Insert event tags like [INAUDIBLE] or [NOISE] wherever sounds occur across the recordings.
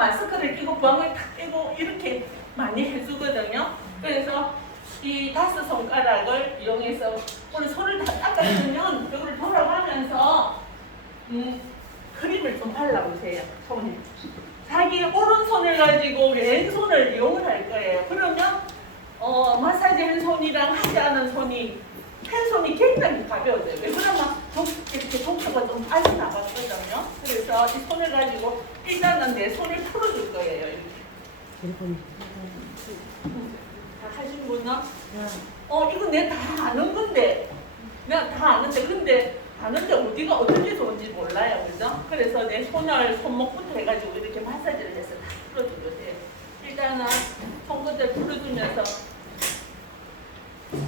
마스크를 끼고 부항을 탁 끼고 이렇게 많이 해주거든요. 그래서 이 다섯 손가락을 이용해서 오늘 손을 다 닦아주면 이걸 돌아가면서 음, 크림을 좀 발라보세요. 손에. 자기 오른손을 가지고 왼손을 이용을 할 거예요. 그러면 어, 마사지 한 손이랑 하지 않은 손이 한 손이 굉장히 가벼워져요. 왜 그러면 동- 이렇게 동서가 좀 빠져나갔거든요. 그래서 이 손을 가지고 일단은 내 손을 풀어줄 거예요. 이렇게. 다 하신 분은 어 이거 내다 아는 건데 내가 다 아는데 근데 아는데 어디가 어떻게 좋은지 몰라요 그죠? 그래서 내 손을 손목부터 해가지고 이렇게 마사지를 해서 다 풀어주세요 일단은 손끝을 풀어주면서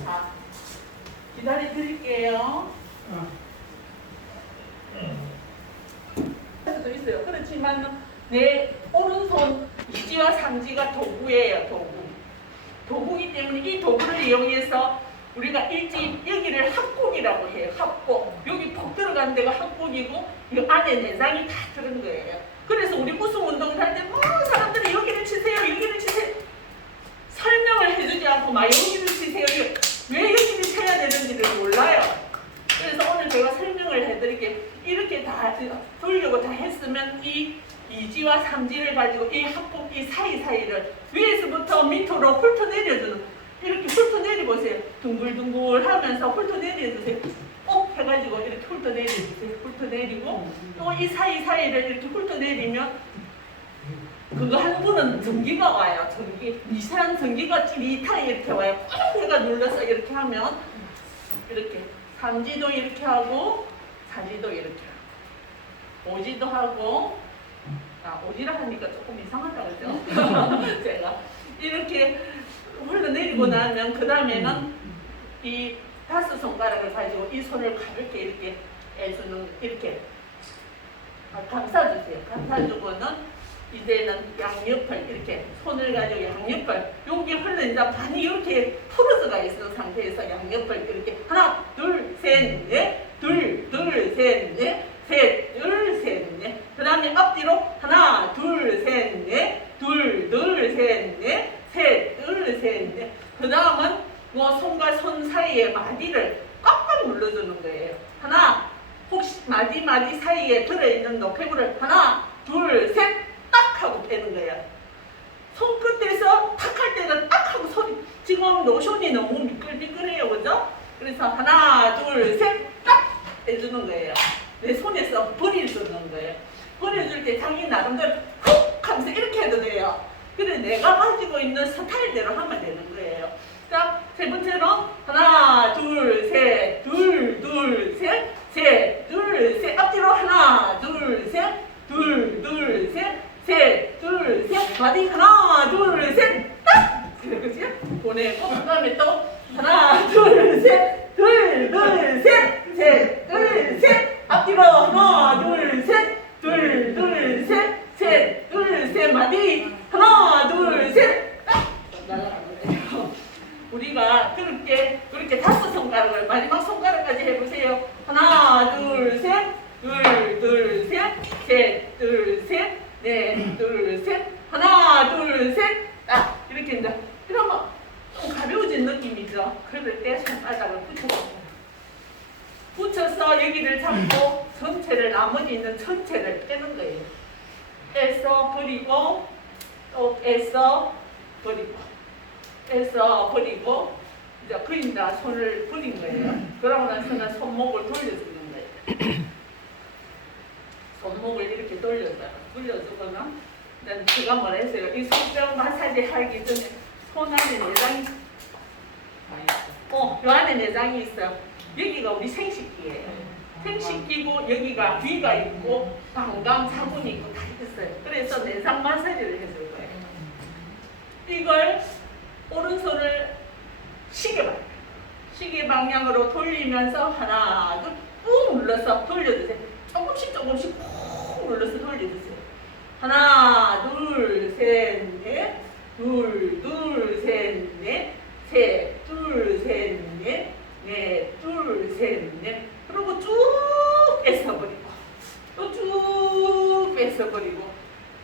자 기다려 드릴게요 수도 있어요 그렇지만 내 오른손 이지와 상지가 도구예요 도구 도구이기 때문에 이 도구를 이용해서 우리가 일찍 여기를 합곡이라고 해요. 합곡. 여기 푹 들어간 데가 합곡이고 이 안에 내장이 다 들은 거예요. 그래서 우리 웃음 운동을 할 때 막 사람들이 여기를 치세요, 여기를 치세요. 설명을 해주지 않고 막 여기를 치세요. 이거 왜 여기를 쳐야 되는지를 몰라요. 그래서 오늘 제가 설명을 해드릴게요. 이렇게 다 했으면 이 2지와 3지를 가지고 이 합곡 이 사이사이를 위에서부터 밑으로 훑어 내려주는 이렇게 훑어 내려보세요. 둥글둥글 하면서 훑어 내려주세요. 꼭 해가지고 이렇게 훑어 내려주세요. 훑어 내리고 또 이 사이사이를 이렇게 훑어 내리면 그거 한 분은 전기가 와요. 전기. 이상한 전기가 찌릿하게 이렇게 와요. 꼭 해가 눌러서 이렇게 하면 이렇게 삼지도 이렇게 하고 사지도 이렇게 하고 오지도 하고 아 오지라 하니까 조금 이상하다 그죠? [LAUGHS] 제가. 이렇게 흘러내리고 나면 그 다음에는 이 다섯 손가락을 가지고 이 손을 가볍게 이렇게 해주는 이렇게. 아, 감싸주세요. 감싸주고는 이제는 양옆을 이렇게 손을 가지고 양옆을 여기 흘러 이제 반이 이렇게 풀어져가 있는 상태에서 양옆을 이렇게 하나 둘 셋 넷 둘 둘 셋넷셋둘셋넷 그 다음에 앞뒤로 하나 둘 셋 넷 둘 둘 셋 넷 셋 둘 셋 넷 그 다음은 뭐 손과 손 사이에 마디를 꽉꽉 눌러주는 거예요. 하나 혹시 마디 마디 사이에 들어있는 노폐물을 하나 둘 셋 딱 하고 빼는 거예요. 손끝에서 탁 할 때는 딱 하고 소리 지금 노션이 너무 미끌미끌해요 그죠? 그래서 하나 둘 셋 딱 해주는 거예요 내 손에서 버려주는 거예요 버려줄 때 자기 나름대로 훅 하면서 이렇게 해도 돼요. 그래 내가 가지고 있는 스타일대로 하면 되는 거예요. 자 세 번째로 하나 둘 셋 둘 둘 셋 셋 둘 셋. 앞뒤로 하나 둘 셋 둘 둘 셋 셋 둘셋. 마디 하나 둘 셋 딱! 그렇지 보내고 그 다음에 또 하나 둘 셋 둘 둘 셋 셋 둘 셋. 앞뒤로 하나 둘 셋 둘 둘 셋 셋 둘 셋 마디 하나 둘 셋 딱 날라가거든요. 우리가 그렇게 그렇게 다섯 손가락을 마지막 손가락까지 해보세요. 하나, 둘, 셋, 둘, 둘, 셋, 셋, 둘, 셋, 넷, 둘, 셋, 하나, 둘, 셋, 딱 이렇게 이제 이러면 좀 가벼워진 느낌이죠. 그럴 때 손바닥을 붙여줍니다. 붙여서 여기를 잡고 전체를 나머지 있는 전체를 빼는 거예요. 빼서 버리고 또 빼서 버리고 해서 버리고 이제 그림자 손을 버린 거예요. 그러고 나서는 손목을 돌려주는 거예요. 손목을 이렇게 돌려서 돌려주거나 일단 제가 뭐라 했어요. 이 손뼈 마사지 하기 전에 손 안에 내장이 어, 요 안에 내장이 있어요. 여기가 우리 생식기예요. 생식기고 여기가 귀가 있고 방광 사분이 있고 다 있어요. 그래서 내장 마사지를 해줄 거예요. 이걸 오른손을 시계 방향, 시계 방향으로 돌리면서 하나, 둘, 꾹 눌러서 돌려주세요. 조금씩 조금씩 꾹 눌러서 돌려주세요. 하나, 둘, 셋, 넷, 둘, 둘, 셋, 넷, 셋, 둘, 셋, 넷, 넷, 둘, 셋, 넷. 그리고 쭉 뺏어버리고, 또쭉 뺏어버리고,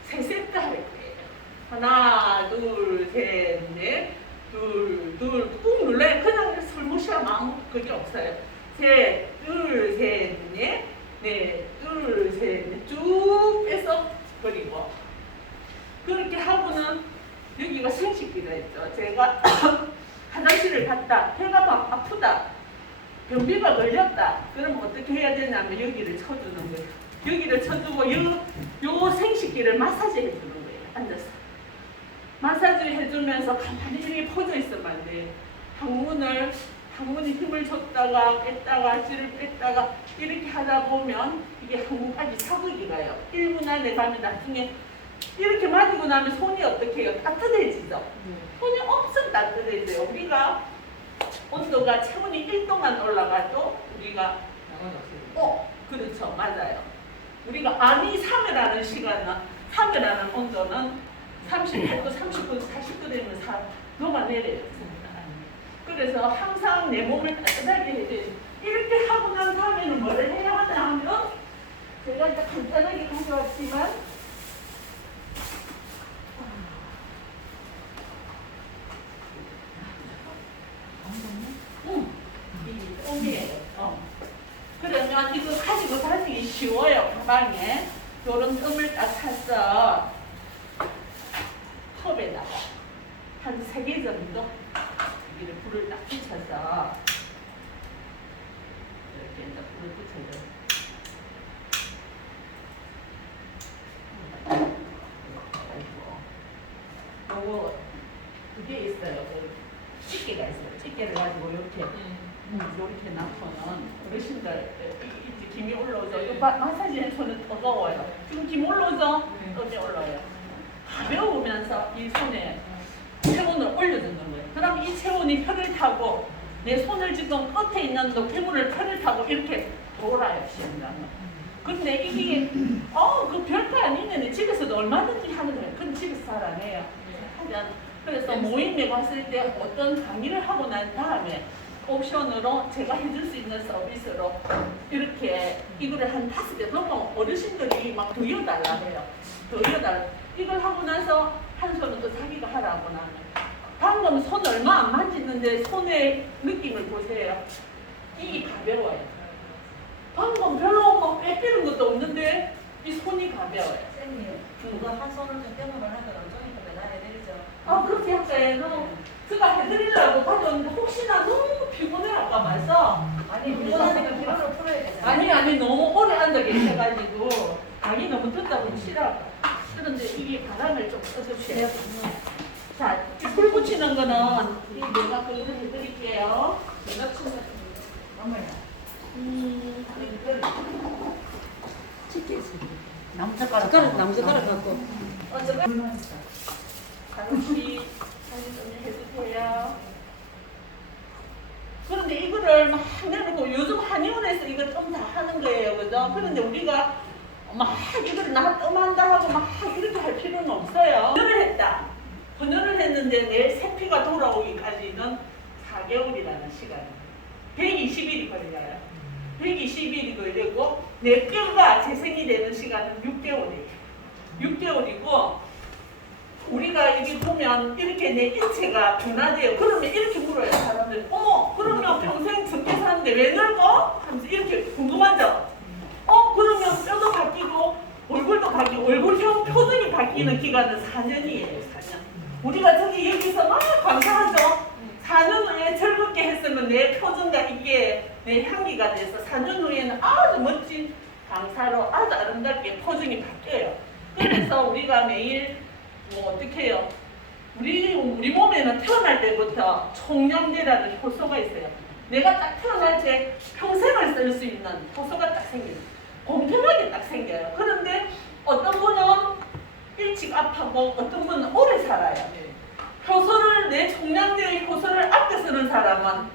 세 세트 셋째 할 거예요. 하나, 둘, 셋, 넷, 둘, 둘, 꾹 눌러요. 그냥 술무시하면 아무 그게 없어요. 셋, 둘, 셋, 넷, 넷, 둘, 셋, 넷, 쭉 빼서 버리고. 그렇게 하고는 여기가 생식기가 있죠. 제가 [COUGHS] 화장실을 갔다, 배가 막 아프다, 변비가 걸렸다. 그러면 어떻게 해야 되냐면 여기를 쳐주는 거예요. 여기를 쳐주고 요, 요 생식기를 마사지 해주는 거예요. 앉아서. 마사지 해주면서 가만히 이렇게 퍼져 있으면 안 돼요. 항문을 항문이 힘을 줬다가 뺐다가 쥐를 뺐다가 이렇게 하다 보면 이게 항문까지 자극이 가요. 1분 안에 가면 나중에 이렇게 맞고 나면 손이 어떻게 해요? 따뜻해지죠. 손이 엄청 따뜻해져요. 우리가 온도가 체온이 1도만 올라가도 우리가 어 그렇죠 맞아요. 우리가 암이 사멸하는 시간은 사멸하는 온도는 38도, 39도, 40도 되면 사 녹아내려요. 그래서 항상 내 몸을 따뜻하게 해줘야지. 이렇게 하고 난 다음에는 뭐를 해야 하냐 하면 제가 이제 간단하게 가져왔지만 응, 이 똥이에요. 어. 그러면 이거 가지고 다니기 쉬워요, 가방에. 요런 뜸을 딱 사서 컵에다가 한 세 개 정도 여기를 불을 딱 붙여서 이렇게 이제 불을 붙여줘. 요거 그게 있어요. 그 집게가 있어요. 집게를 가지고 이렇게 음, 이렇게 놔두면 어르신들 이제 김이 올라오죠. 이거 마- 마사지 해서는 뜨거워요. 지금 김 올라오죠? 네. 어디 올라와요? 가벼우면서 이 손에 체온을 올려주는 거예요. 그럼 이 체온이 혀를 타고 내 손을 지금 끝에 있는 노폐물을 혀를 타고 이렇게 돌아요, 시험장은. 근데 이게 어 그 별거 아니네. 집에서도 얼마든지 하는 거예요. 그건 집에서 잘 안 해요. 하면 그래서 모임에 갔을 때 어떤 강의를 하고 난 다음에 옵션으로 제가 해줄 수 있는 서비스로 이렇게 이거를 한 다섯 개 넘어 어르신들이 막더 이어달라 해요. 더 이어달라. 이걸 하고 나서 한 손은 또 자기가 하라고 나면 방금 손 얼마 안 만지는데 손의 느낌을 보세요. 이 가벼워요. 방금 별로 막 빼빼는 것도 없는데 이 손이 가벼워요. 쌤님, 그거 한 손을 좀 이따 내가 해드리죠. 아 그렇게 할까요? 제가 해드리려고 가져왔는데 혹시나 너무 피곤해 할까 봐서 아니, 피곤하니까 피로를 풀어야 되잖아. 아니 아니 너무 오래 앉아 계셔가지고 강이 너무 듣다 보니 싫어. 그런데 이게 바람을 좀 써주세요. 자, 불 붙이는 거는 이 내가 그거 해드릴게요. 어머야. 음, 이걸 나무 젓가락. 젓가락 나무 젓가락 갖고 어쩌다 잠시 사진 좀 해주세요. 그런데 이거를 막 내놓고 요즘 한의원에서 이거 좀다 하는 거예요, 그죠? 그런데 우리가 막 이거를 나 뜸한다 하고 막 이렇게 할 필요는 없어요. 분열을 했다. 분열을 했는데 내 세피가 돌아오기까지는 4개월이라는 시간. 120일이 걸려요. 120일이 걸리고 내 뼈가 재생이 되는 시간은 6개월이에요. 6개월이고 우리가 이게 보면 이렇게 내 인체가 변화돼요. 그러면 이렇게 물어요 사람들이. 어머 그러면 평생 적게 사는데 왜 늙어? 하면서 이렇게 궁금하죠. 어 그러면 뼈도 바뀌고 얼굴도 바뀌고 얼굴형 표정이 바뀌는 기간은 4년이에요. 4년. 우리가 저기 여기서 막 감사하죠. 4년 후에 즐겁게 했으면 내 표정과 이게 내 향기가 돼서 4년 후에는 아주 멋진 강사로 아주 아름답게 표정이 바뀌어요. 그래서 우리가 매일 뭐 어떻게 해요? 우리 우리 몸에는 태어날 때부터 총량제라는 효소가 있어요. 내가 딱 태어날 때 평생을 쓸 수 있는 효소가 딱 생겨요. 공평하게 딱 생겨요. 그런데 어떤 분은 일찍 아파고 어떤 분은 오래 살아요. 효소를 내 총량제의 효소를 아껴 쓰는 사람은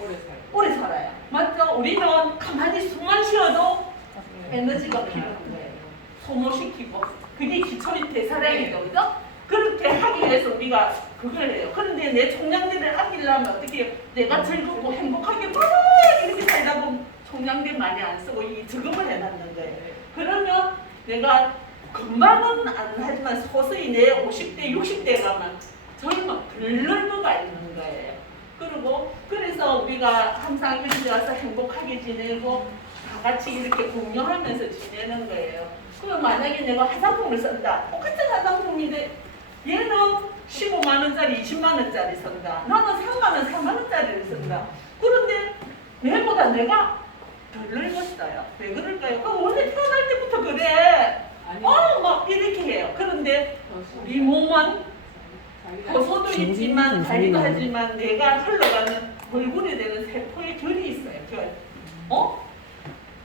오래 살고 오래 살아요. 맞죠? 우리는 가만히 숨만 쉬어도 에너지가 필요한 거예요. 소모시키고 그게 기초인 대사량이죠, 그죠? 그렇게 하기 위해서 우리가 그걸 해요. 그런데 내 총량제를 아끼려면 어떻게 해요? 내가 즐겁고 행복하게 막 이렇게 살다 보면 총량제 많이 안 쓰고 이 저금을 해놨는 거예요. 그러면 내가 금방은 안 하지만 서서히 내 50대, 60대 가면 젊어, 들늙어가 있는 거예요. 그리고 그래서 우리가 항상 데 와서 행복하게 지내고 다 같이 이렇게 공유하면서 지내는 거예요. 그럼 만약에 내가 화장품을 쓴다. 똑같은 화장품인데 얘는 15만 원짜리, 20만 원짜리 쓴다. 나는 3만 원, 4만 원짜리를 쓴다. 그런데 내보다 내가 덜 늙었어요. 왜 그럴까요? 그 원래 태어날. 어, 막 이렇게 해요. 그런데 우리 몸은 고소도 있지만 다리도 하지만 내가 흘러가는 얼굴에 되는 세포의 결이 있어요. 결. 어?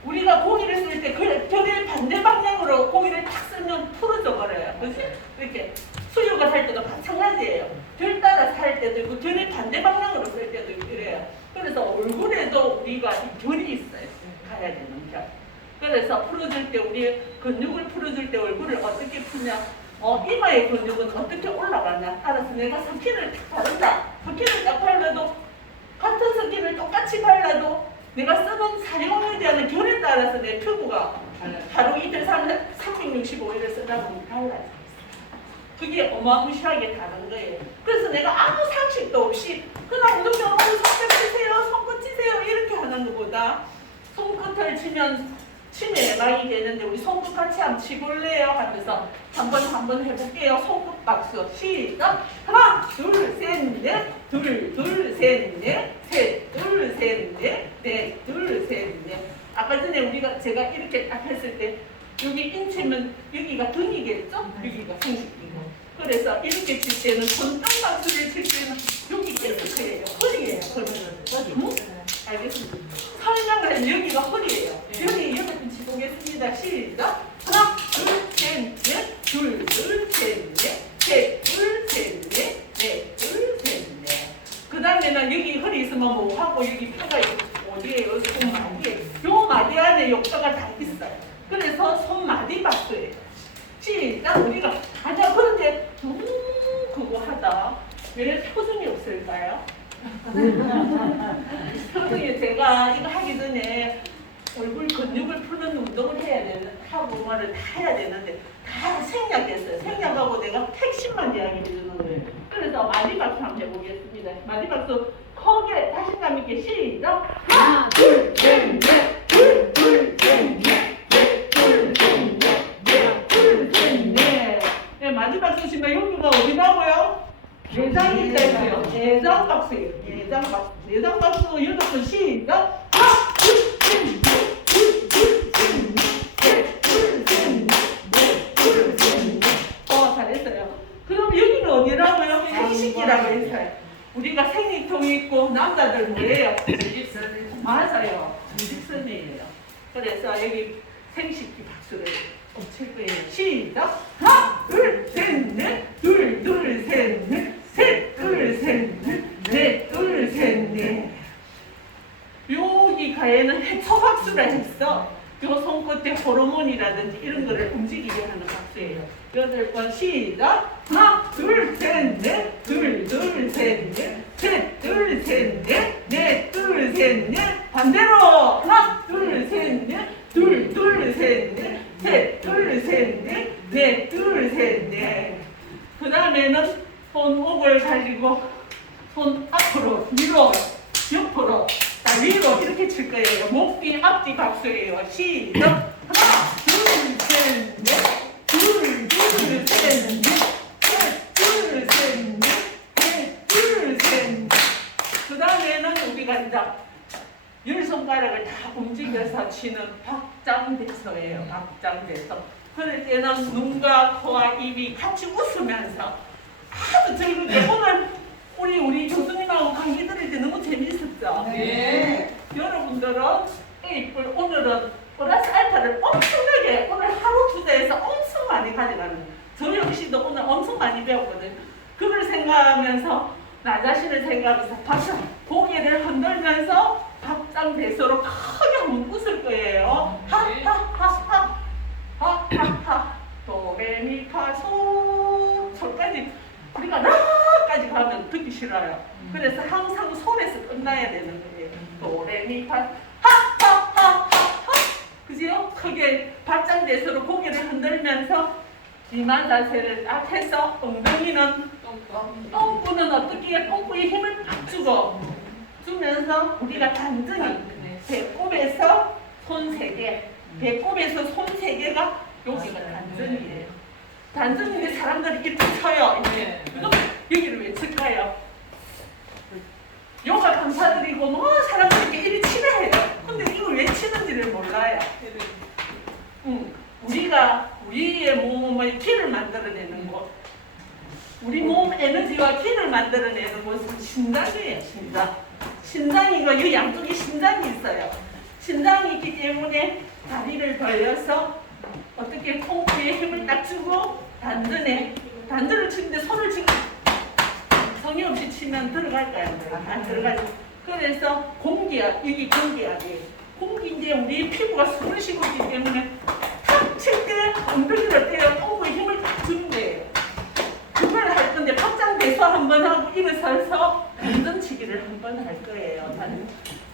우리가 고기를 쓸때그 결의 반대 방향으로 고기를 탁 쓰면 풀어져 버려요. 그렇지? 이렇게 수육을 할 때도 마찬가지예요. 결 따라서 할 때도 있고 결의 반대 방향으로 쓸 때도 있고 그래요. 그래서 얼굴에도 우리가 이 결이 있어요. 가야 되는 결. 그래서 풀어줄 때 우리 근육을 풀어줄 때 얼굴을 어떻게 푸냐? 어, 이마의 근육은 어떻게 올라가냐? 따라서 내가 스킨을 탁 바른다. 스킨을 딱 발라도 같은 스킨을 똑같이 발라도 내가 쓰는 사용에 대한 결에 따라서 내 피부가 하루 이틀 삼 365일을 쓰다 보면 달라져. 그게 어마무시하게 다른 거예요. 그래서 내가 아무 상식도 없이 그냥 무조건 손끝 치세요, 손끝 치세요 이렇게 하는 것보다 손끝을 치면 치매 예방이 되는데 우리 손끝 같이 한번 치볼래요? 하면서 한번 한번 해볼게요. 손끝 박수 시작. 하나 둘셋넷둘둘셋넷셋둘셋넷넷둘셋넷. 아까 전에 우리가 제가 이렇게 딱 했을 때 여기 인체면 여기가 등이겠죠? 여기가 생식기고. 그래서 이렇게 칠 때는 손땅 박수를 칠 때는 여기 디스크예요. 허리예요. 허리 응? 알겠습니다. 설명을 하면 여기가 허리예요. 여기 여기 좀 치보겠습니다. 시작. 하나 둘 셋 넷 둘 둘 셋 넷 셋 둘 셋 넷 넷 둘 셋 넷 그 다음에는 여기 허리 있으면 뭐 하고 여기 뼈가 어디에요? 손마디에 요. 마디 안에 욕자가 다 있어요. 그래서 손마디 박수예요. 시작. 우리가 아니야 그런데 너무 그거 하다. 왜 표정이 없을까요? [LAUGHS] 표정이 제가 이거 얼굴 근육을 푸는 운동을 해야 되는 하고 뭐를 다 해야 되는데 다 생략했어요. 생략하고 내가 핵심만 이야기해 주는 거예요. 그래서 마디박수 한번 해보겠습니다. 마디박수 크게 자신감 있게 시작. 하나, 둘, 셋, 넷, 둘, 둘, 있다고요. 내장 박수예요. 내장 박수. 내장 박수 여덟 번 시작. 하나, 둘, 셋, 넷, 둘, 둘, 셋, 넷, 둘, 셋, 넷, 넷, 둘, 셋, 넷. 어, 잘했어요. 그럼 여기는 어디라고요? 생식기라고 했어요. 우리가 생리통이 있고 남자들 뭐예요? 맞아요. 일직선이에요. 그래서 여기 생식기 박수를 칠 거예요. 시작. 하나, 둘, 셋, 넷, 둘, 둘, 셋, 넷, 셋, 둘, 셋, 넷, 넷, 둘, 셋, 넷. 여기 가에는 해초 박수라 했어. 요 손끝에 호르몬이라든지 이런 거를 움직이게 하는 박수예요. 여덟 번 시작. 하나, 둘, 셋, 넷, 둘, 둘, 셋, 넷, 셋, 둘, 셋, 넷, 넷, 둘, 셋, 넷. 반대로 하나, 둘, 셋, 넷, 둘, 둘, 셋, 넷, 셋, 둘, 셋, 넷, 넷, 둘, 셋, 넷. 그 다음에는 손목을 가지고 손 앞으로, 위로, 옆으로, 자, 위로 이렇게 칠 거예요. 목 뒤, 앞뒤 박수예요. 시작. 하나, 둘, 셋, 넷. 둘, 둘, 셋, 넷. 셋, 둘, 셋, 넷. 넷, 둘, 셋, 넷. 그 다음에는 우리가 이제 열 손가락을 다 움직 여서 치는 박장대소예요. 박장대소. 그럴 때는 눈과 코와 입이 같이 웃으면서 아주 즐겁게 오늘 우리 우리 교수님하고 강의 들을 때 너무 재밌었죠? 네. 여러분들은 A뿔 오늘은 플러스 알파를 엄청나게 오늘 하루 투자해서 엄청 많이 가져가는 거예요. 저 역시도 오늘 엄청 많이 배웠거든요. 그걸 생각하면서 나 자신을 생각하면서 박수 고개를 흔들면서 박장대소로 크게 한번 웃을 거예요. 하하하하 하하하 도레미파솔 솔까지 우리가 라까지 가면 듣기 싫어요. 그래서 항상 손에서 끝나야 되는 거예요. 도레미파 하하하하하 그지요? 크게 발장대서로 고개를 흔들면서 비만 자세를 딱 해서 엉덩이는 똥꾸는 어떻게 똥꾸에 힘을 딱 주고 주면서 우리가 단전히 배꼽에서 손 세 개, 배꼽에서 손 세 개가 여기가 단전이에요. 단전인데 사람들이 이렇게. 이제 그럼 여기를 왜 칠까요? 요가 강사들이고 뭐 사람들이 이렇게 이리 치라 해요. 근데 이걸 왜 치는지를 몰라요. 응. 우리가 우리의 몸의 기를 만들어내는 곳, 우리 몸 에너지와 기를 만들어내는 곳은 심장이에요. 심장. 심장이고 이 양쪽에 심장이 있어요. 심장이 있기 때문에 다리를 벌려서 어떻게 콩쿠에 힘을 딱 주고 단전에 단전을 치는데 손을 지금 성의 없이 치면 들어갈까요? 안 들어가죠. 그래서 공기압, 여기 공기압이에요. 공기인데 우리 피부가 숨을 쉬고 있기 때문에 탁 칠 때 엉덩이를 때려 똥구에 힘을 딱 주는 거예요. 그걸 할 건데 박장대소 한번 하고 일어서서 단전치기를 한번 할 거예요. 단,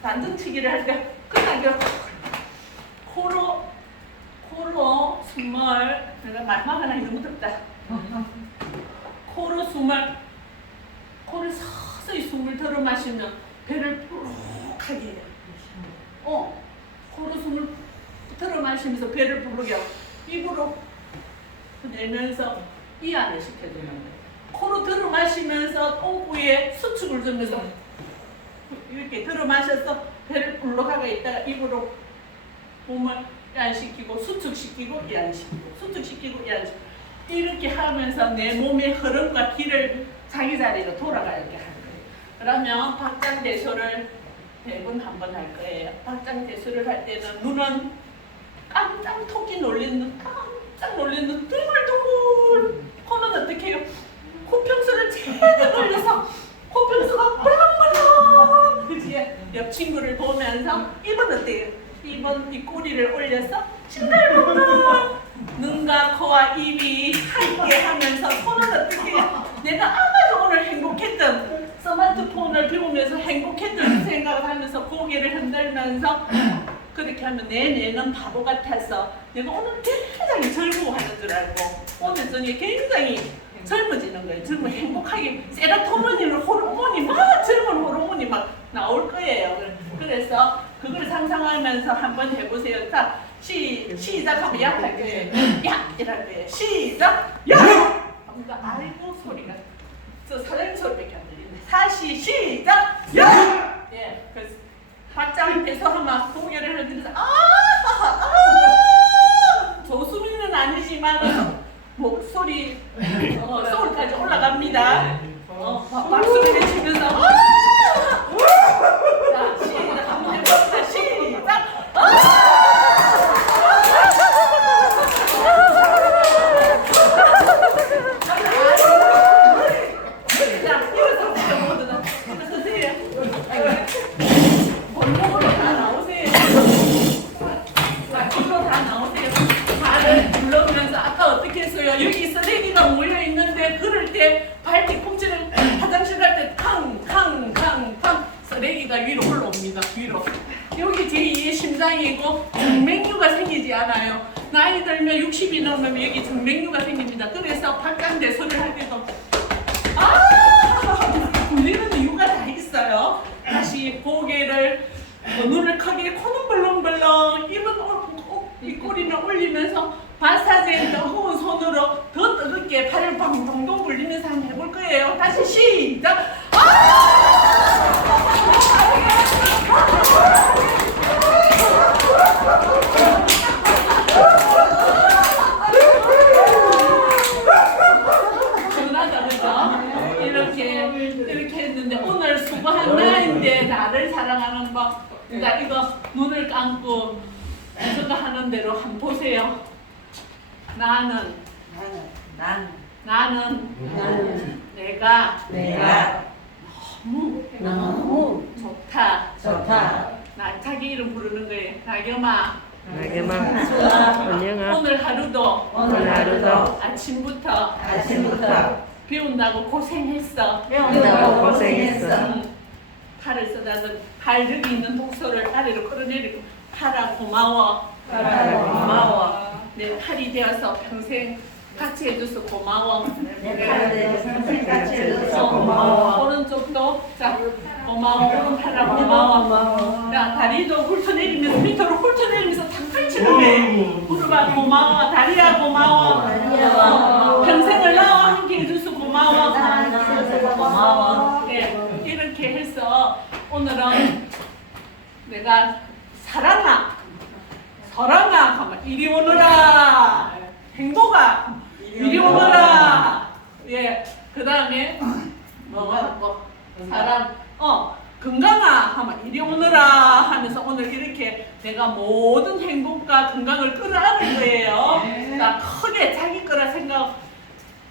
단전치기를 할 때 그냥 이렇게 코로 코로 숨을 내가 말만 하나 너무 덥다. 코로 숨을 코를 서서히 숨을 들어 마시면 배를 부룩하게 해요. 어, 코로 숨을 들어 마시면서 배를 부르게 입으로 내면서 이완을 시켜주는 거예요. 코로 들어 마시면서 똥구에 수축을 주면서 이렇게 들어 마셔서 배를 불룩하게 있다가 입으로 몸을 이완시키고 수축시키고 이완시키고 수축시키고 이완시키고 이렇게 하면서 내 몸의 흐름과 길을 자기 자리로 돌아가게 할 거예요. 그러면 박장대소를 대분 한번 할 거예요. 박장대소를 할 때는 눈은 깜짝 토끼 눈, 깜짝 눈, 둥글둥글. 코는 어떻게 해요? 제대로 돌려서 코평수가 벌렁벌렁. 그지? 옆 친구를 보면서 입은 어때요? 입은 이 꼬리를 올려서 싱글벙글. 눈과 코와 입이 함께 하면서 손은 어떻게 해요? 내가 아마도 오늘 행복했던 스마트폰을 배우면서 행복했던 생각을 하면서 고개를 흔들면서 그렇게 하면 내 뇌는 바보 같아서 내가 오늘 굉장히 즐거워하는 줄 알고 오늘 저녁에 굉장히 젊어지는 거예요. 젊어 행복하게 세라토닌이나 호르몬이 막 젊은 호르몬이 막 나올 거예요. 그래서 그걸 상상하면서 한번 해보세요. 자, 시, 시작하면 야할 거예요. 야! 이럴 거예요. 시작! 야! 뭔가 아이고 소리가 저 사장님 소리밖에 안 들리네. 사시 시작! 야! 예, 그래서 박장 돼서 하면 고개를 흔들면서 아! 아! 조수미는 아니지만 목소리 [LAUGHS] 어, 소울까지 올라갑니다. 어, 박- 박수를 치면서 아! 자, 시작 한번 해봅시다. 시작! 자, 일어서세요, 모두 다. 일어서세요. 골목으로 다 나오세요. 자, 뒤로 다 나오세요. 발을 굴러면서 아까 어떻게 했어요? 여기 쓰레기가 모여 있는데 그럴 때 발 뒤꿈치를 화장실 갈 때 탕, 탕, 탕, 탕 쓰레기가 위로 올라옵니다. 위로. 여기 제2의 심장이고 정맥류가 생기지 않아요. 들면 60이 넘으면 여기 정맥류가 생깁니다. 그래서 박장대소를 할 때도 아! 굴리는 이유가 다 있어요. 다시 고개를 어, 눈을 크게 코는 벌렁벌렁 입은 이 꼬리를 올리면서 마사지에 뜨거운 손으로 더 뜨겁게 팔을 방방동 굴리면서 한번 해볼 거예요. 다시 시작. 시원하다 그죠? 이렇게 이렇게 했는데 오늘 수고한 날인데 나를 사랑하는 법. 그러니까 이거 눈을 감고 저거 하는 대로 한번 보세요. 나는 난, 나는 나는 내가 내가 너무 너무 좋다. 좋다. 나 자기 이름 부르는 거예요. 나겸아 나겸아 수아, 안녕아 오늘 하루도 오늘 하루도 아침부터 배운다고 고생했어. 배운다고 고생했어. 음, 팔을 쓰다는 발 여기 있는 독소를 아래로 끌어내리고 팔아 고마워 고마워. 내 팔이 되어서 평생 같이 해줘서 고마워. 같이 해줘서 고마워. 오른쪽도 자 고마워. 오른팔아 고마워. 야 다리도 훑어내리면서 밑으로 훑어내리면서 탁 펼치는 무릎아 고마워. 다리야 고마워. 평생을 나와 해줘서 고마워. 고마워. 네, 이렇게 해서 오늘은 내가 사랑아, 사랑아, 하면 이리 오너라, 행복아, 이리 오너라. 예, 그 다음에 뭐가 뭐 사랑, 어 건강아 하면 이리 오너라 하면서 오늘 이렇게 내가 모든 행복과 건강을 끌어안을 거예요. 자, 크게 자기.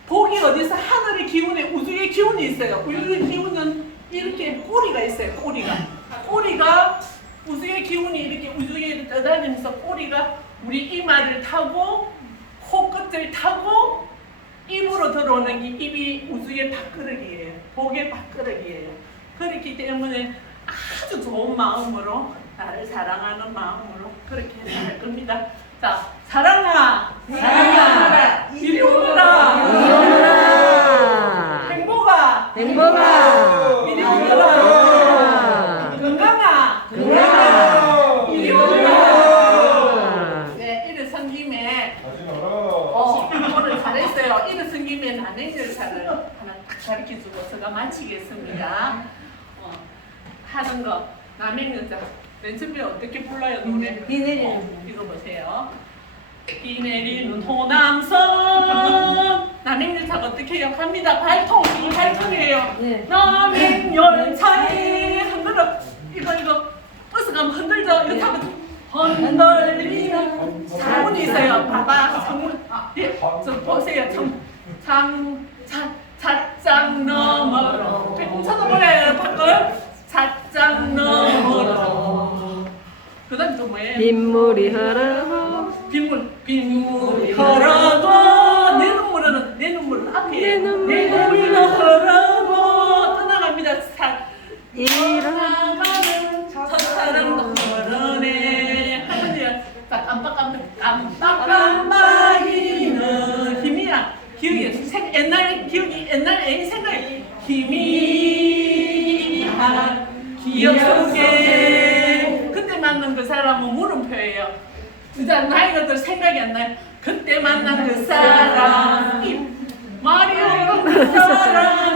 복이 어디서 하늘의 기운에 우주의 기운이 있어요. 우주의 기운은 이렇게 꼬리가 있어요. 꼬리가 꼬리가 우주의 기운이 이렇게 우주에 떠다니면서 꼬리가 우리 이마를 타고 코끝을 타고 입으로 들어오는 게 입이 우주의 밥그릇이에요. 복의 밥그릇이에요. 그렇기 때문에 아주 좋은 마음으로 나를 사랑하는 마음으로 그렇게 할 겁니다. 자, 사랑아, 사랑아, 이리 오너라, 이리 오너라. 행복아, 행복아. 이리 오너라, 건강아, 건강아. 이리 오너라. 네, 이를 성김에 어, 오늘 잘했어요. 이를 성김에 난행절사를 하나 딱 가르쳐주고 제가 마치겠습니다. 어, 하는 거 남행여자 맨 처음에 어떻게 불러요 노래? 비 내리는 어, 이거 보세요. 비 내리는 호남선 [LAUGHS] 남행열차가 어떻게? 갑니다. 발통 이 발통이에요. 네. 남행열차에 흔들어 이거 이거 버스 가면 흔들죠. 이거 타면 흔들리는 창문이 있어요. 봐봐 창문. 예, 저 보세요. 창, 창, 차, 차장 너머로. 백공차도 몰라요. 밖을 차장 너머로. 그다음 또 뭐예요? 빗물이 흐르고 빗물 빗물이 흐르고 일단 나이가 들 생각이 안 나요. 그때 만난 그 사람, 없는 그 사람